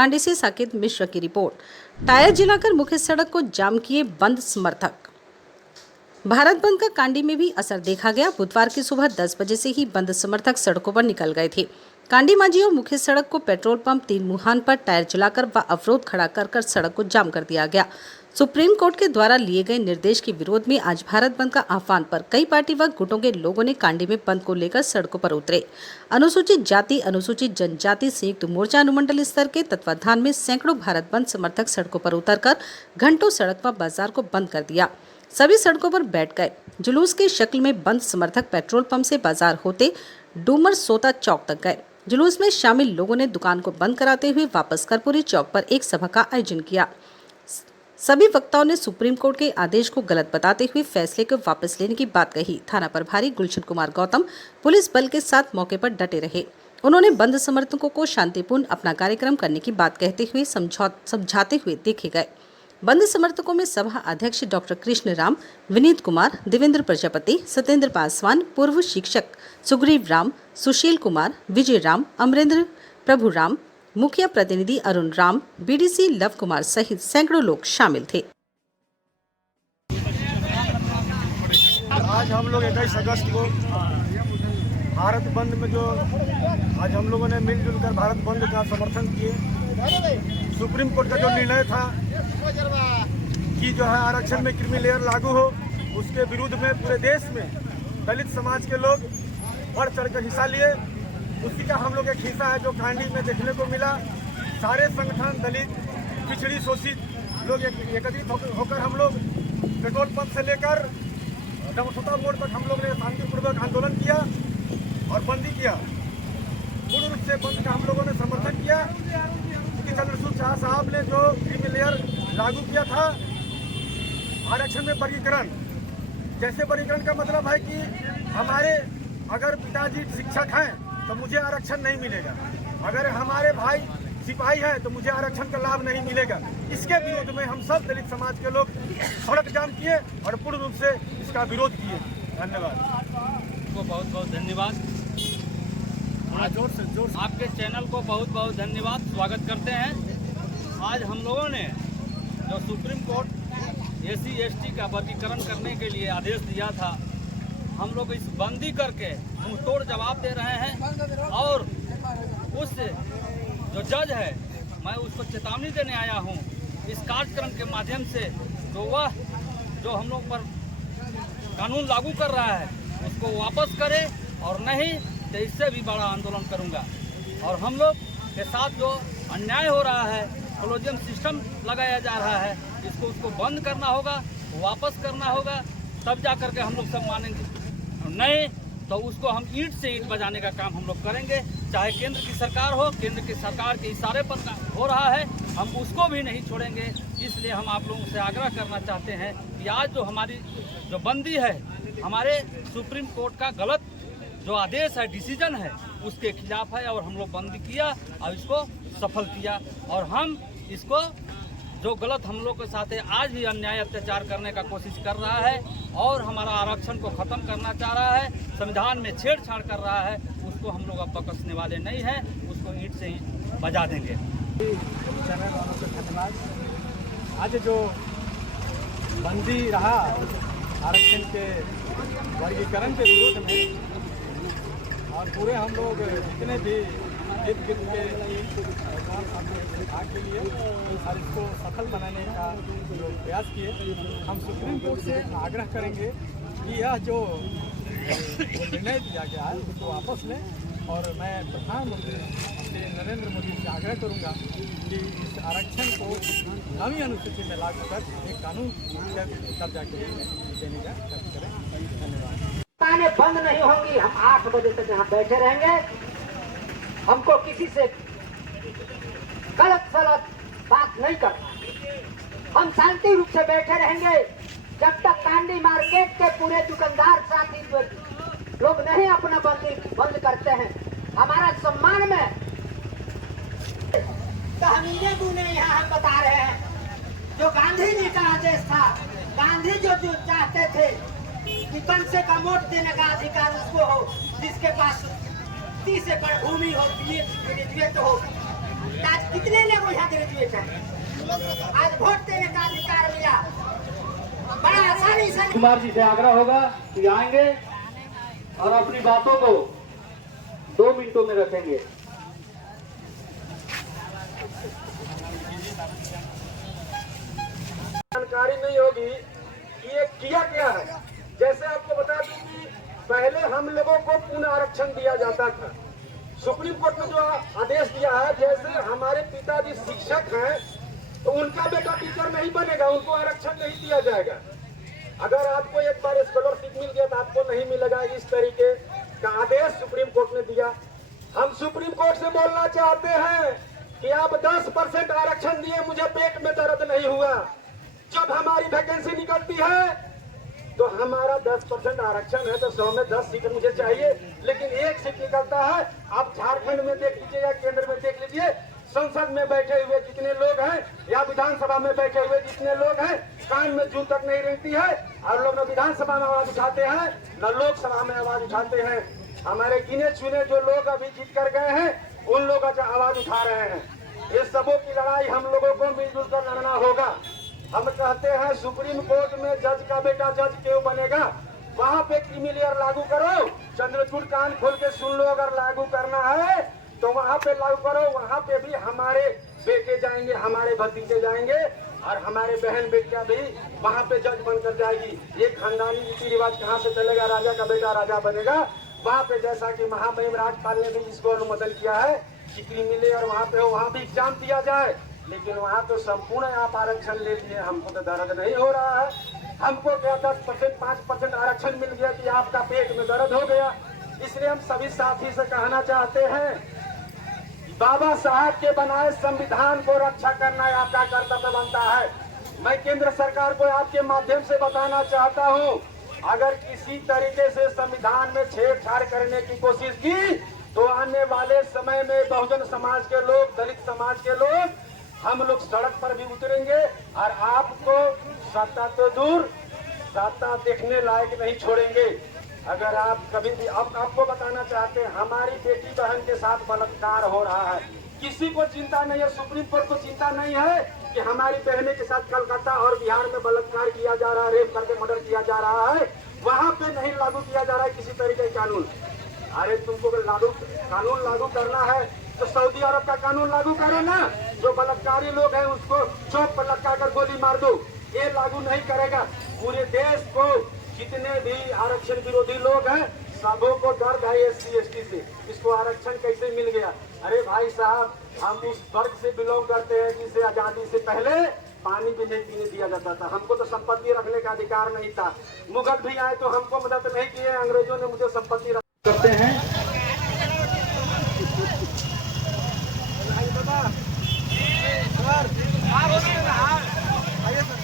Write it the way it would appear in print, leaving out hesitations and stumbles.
कांडी से साकेत मिश्र की report. Tyre जलाकर मुख्य सड़क को जाम किए बंद समर्थक। भारत बंद का कांडी में भी असर देखा गया। बुधवार की सुबह 10 बजे से ही बंद समर्थक सड़कों पर निकल गए थे। कांडी मांझी और मुख्य सड़क को पेट्रोल पंप तीन मुहान पर टायर जलाकर व अवरोध खड़ा कर सड़क को जाम कर दिया गया। सुप्रीम कोर्ट के द्वारा लिए गए निर्देश के विरोध में आज भारत बंद का आह्वान पर कई पार्टी व गुटों के लोगों ने कांडी में बंद को लेकर सड़कों पर उतरे। अनुसूचित जाति अनुसूचित जनजाति संयुक्त मोर्चा अनुमंडल स्तर के तत्वाधान में सैकड़ों भारत बंद समर्थक सड़कों पर उतरकर घंटों सड़क व बाजार को बंद कर दिया। सभी सड़कों पर बैठ गए। जुलूस की शक्ल में बंद समर्थक पेट्रोल पंप से बाजार होते डूमर सोता चौक तक गए। जुलूस में शामिल लोगों ने दुकान को बंद कराते हुए वापस कर्पूरी चौक पर एक सभा का आयोजन किया। सभी वक्ताओं ने सुप्रीम कोर्ट के आदेश को गलत बताते हुए फैसले को वापस लेने की बात कही। थाना प्रभारी गुलशन कुमार गौतम पुलिस बल के साथ मौके पर डटे रहे। उन्होंने बंद समर्थकों को शांतिपूर्ण अपना कार्यक्रम करने की बात कहते हुए समझाते हुए देखे गए। बंद समर्थकों में सभा अध्यक्ष डॉक्टर कृष्ण राम, विनीत कुमार, देवेंद्र प्रजापति, सत्येंद्र पासवान, पूर्व शिक्षक सुग्रीव राम, सुशील कुमार, विजय राम, अमरेंद्र प्रभु राम, मुखिया प्रतिनिधि अरुण राम, बीडीसी लव कुमार सहित सैकड़ों लोग शामिल थे। आज हम लोग 21 अगस्त को भारत बंद में जो आज हम लोगों ने मिलजुल कर भारत बंद का समर्थन किए। सुप्रीम कोर्ट का जो निर्णय था कि जो है आरक्षण में क्रीमी लेयर लागू हो, उसके विरुद्ध में पूरे देश में दलित समाज के लोग बढ़ चढ़ कर हिस्सा लिए। उसी का हम लोग एक हिस्सा है जो कांडी में देखने को मिला। सारे संगठन दलित पिछड़ी शोषित लोग एकत्रित होकर हम लोग पेट्रोल पंप से लेकर डमसोता मोड़ तक हम लोग ने शांतिपूर्वक आंदोलन किया और बंदी किया। पूर्ण रूप से बंद का हम लोगों ने समर्थन किया क्योंकि चंद्रशूर शाह साहब ने जो क्रीमी लेयर लागू किया था आरक्षण में वर्गीकरण, जैसे वर्गीकरण का मतलब है कि हमारे अगर पिताजी शिक्षक हैं तो मुझे आरक्षण नहीं मिलेगा, अगर हमारे भाई सिपाही हैं तो मुझे आरक्षण का लाभ नहीं मिलेगा। इसके विरोध में हम सब दलित समाज के लोग सड़क जाम किए और पूर्ण रूप से इसका विरोध किए। धन्यवाद। आपको बहुत बहुत धन्यवाद। जोर से आपके चैनल को बहुत बहुत धन्यवाद, स्वागत करते हैं। आज हम लोगों ने जो सुप्रीम कोर्ट SC/ST का वर्गीकरण करने के लिए आदेश दिया था, हम लोग इस बंदी करके मुंहतोड़ जवाब दे रहे हैं। और उस जो जज है मैं उसको चेतावनी देने आया हूं इस कार्यक्रम के माध्यम से, तो वह जो हम लोग पर कानून लागू कर रहा है उसको वापस करे और नहीं तो इससे भी बड़ा आंदोलन करूंगा। और हम लोग के साथ जो अन्याय हो रहा है, कोलोजियम सिस्टम लगाया जा रहा है, उसको बंद करना होगा, वापस करना होगा, तब जा करके हम लोग सब मानेंगे। नहीं तो उसको हम ईंट से ईंट बजाने का काम हम लोग करेंगे। चाहे केंद्र की सरकार हो, केंद्र की सरकार के इशारे पर हो रहा है, हम उसको भी नहीं छोड़ेंगे। इसलिए हम आप लोगों से आग्रह करना चाहते हैं कि आज जो हमारी जो बंदी है, हमारे सुप्रीम कोर्ट का गलत जो आदेश है, डिसीजन है, उसके खिलाफ है और हम लोग बंदी किया और इसको सफल किया। और हम इसको जो गलत हम लोग के साथ है, आज भी अन्याय अत्याचार करने का कोशिश कर रहा है और हमारा आरक्षण को ख़त्म करना चाह रहा है, संविधान में छेड़छाड़ कर रहा है, उसको हम लोग अब बख्शने वाले नहीं हैं, उसको ईंट से ईंट बजा देंगे। चैनल वालों से धन्यवाद। आज जो बंदी रहा आरक्षण के वर्गीकरण के विरोध में, और पूरे हम लोग जितने भी हित के भाग के लिए और इसको सफल बनाने का जो प्रयास किए, हम सुप्रीम कोर्ट से आग्रह करेंगे कि यह जो निर्णय दिया गया है उसको वापस लें। और मैं प्रधानमंत्री श्री नरेंद्र मोदी से आग्रह करूंगा कि इस आरक्षण को 9वीं अनुसूची में लागू कर एक कानून दर्जा देने का प्रयास करें। धन्यवाद। दुकानें बंद नहीं होंगी। हम 8 बजे तक यहाँ बैठे रहेंगे। हमको किसी से गलत सलत बात नहीं करना। हम शांति रूप से बैठे रहेंगे जब तक कांडी मार्केट के पूरे दुकानदार साथी लोग नहीं अपना बंद करते हैं हमारा सम्मान में। तो हम इन्हें गुने यहाँ हम बता रहे हैं जो गांधी जी का आदेश था। गांधी जो चाहते थे कि कम से कम वोट देने का अधिकार उसको हो जिसके पास 30 एकड़ भूमि हो, हो। आज कितने ने बुझा ग्रेजुएशन आज वोट देने का अधिकार मिला। बड़ा आसानी से कुमार जी से आग्रह होगा कि आएंगे और अपनी बातों को 2 मिनटों में रखेंगे। जानकारी नहीं होगी कि ये किया क्या है। जैसे आपको बता दूं कि पहले हम लोगों को पुनः आरक्षण दिया जाता था। सुप्रीम कोर्ट ने जो आदेश दिया है, जैसे हमारे पिताजी शिक्षक हैं तो उनका बेटा टीचर नहीं बनेगा, उनको आरक्षण नहीं दिया जाएगा। अगर आपको एक बार स्कॉलरशिप मिल गया तो आपको नहीं मिलेगा। इस तरीके का आदेश सुप्रीम कोर्ट ने दिया। हम सुप्रीम कोर्ट से बोलना चाहते हैं कि आप 10% आरक्षण दिए, मुझे पेट में दर्द नहीं हुआ। जब हमारी वैकेंसी निकलती है तो हमारा 10% आरक्षण है तो 100 में 10 सीट मुझे चाहिए, लेकिन 1 सीट निकलता है। आप झारखंड में देख लीजिए या केंद्र में देख लीजिए, संसद में बैठे हुए जितने लोग हैं या विधानसभा में बैठे हुए जितने लोग हैं, कान में जूं तक नहीं रहती है और लोग न विधानसभा में आवाज उठाते हैं न लोकसभा में आवाज उठाते हैं। हमारे गिने चुने जो लोग अभी जीत कर गए हैं उन लोग आवाज उठा रहे हैं। ये सबों की लड़ाई हम लोगों को मिलजुल कर लड़ना होगा। हम कहते हैं सुप्रीम कोर्ट में जज का बेटा जज क्यों बनेगा, वहाँ पे क्रीमी लेयर लागू करो। चंद्रचूड़ कान खोल के सुन लो, अगर लागू करना है तो वहाँ पे लागू करो। वहाँ पे भी हमारे बेटे जाएंगे, हमारे भतीजे जाएंगे और हमारे बहन बेटियां भी वहाँ पे जज बनकर जाएगी। ये खानदानी रीति रिवाज कहाँ से चलेगा? राजा का बेटा राजा बनेगा। वहाँ पे जैसा कि महामहिम राज्यपाल ने भी इसको अनुमोदन किया है कि क्रीमी लेयर वहाँ पे हो, वहाँ भी एग्जाम दिया जाए। लेकिन वहाँ तो संपूर्ण आप आरक्षण ले लिए, हमको तो दर्द नहीं हो रहा है। हमको क्या 10% 5% आरक्षण मिल गया कि आपका पेट में दर्द हो गया। इसलिए हम सभी साथी से कहना चाहते हैं, बाबा साहब के बनाए संविधान को रक्षा करना आपका कर्तव्य बनता है। मैं केंद्र सरकार को आपके माध्यम से बताना चाहता हूं, अगर किसी तरीके से संविधान में छेड़छाड़ करने की कोशिश की तो आने वाले समय में बहुजन समाज के लोग, दलित समाज के लोग, हम लोग सड़क पर भी उतरेंगे और आपको सत्ता तो दूर, सत्ता देखने लायक नहीं छोड़ेंगे। अगर आप कभी भी आपको बताना चाहते हैं, हमारी बेटी बहन के साथ बलात्कार हो रहा है, किसी को चिंता नहीं है, सुप्रीम कोर्ट को चिंता नहीं है कि हमारी बहनों के साथ कलकत्ता और बिहार में बलात्कार किया जा रहा है, रेप करके मर्डर किया जा रहा है, वहाँ पे नहीं लागू किया जा रहा है किसी तरीके का कानून। अरे तुमको कानून लागू करना है तो सऊदी अरब का कानून लागू करो ना। जो बलात्कारी लोग हैं उसको चौक पर लटका कर गोली मार दो, ये लागू नहीं करेगा। पूरे देश को जितने भी आरक्षण विरोधी लोग हैं सबों को दर्द है SC ST से, इसको आरक्षण कैसे मिल गया? अरे भाई साहब, हम उस वर्ग से बिलोंग करते हैं जिसे आजादी से पहले पानी भी नहीं पीने दिया जाता था। हमको तो संपत्ति रखने का अधिकार नहीं था। मुगल भी आए तो हमको मदद नहीं किए, अंग्रेजों ने मुझे संपत्ति करते हैं। आइए सर,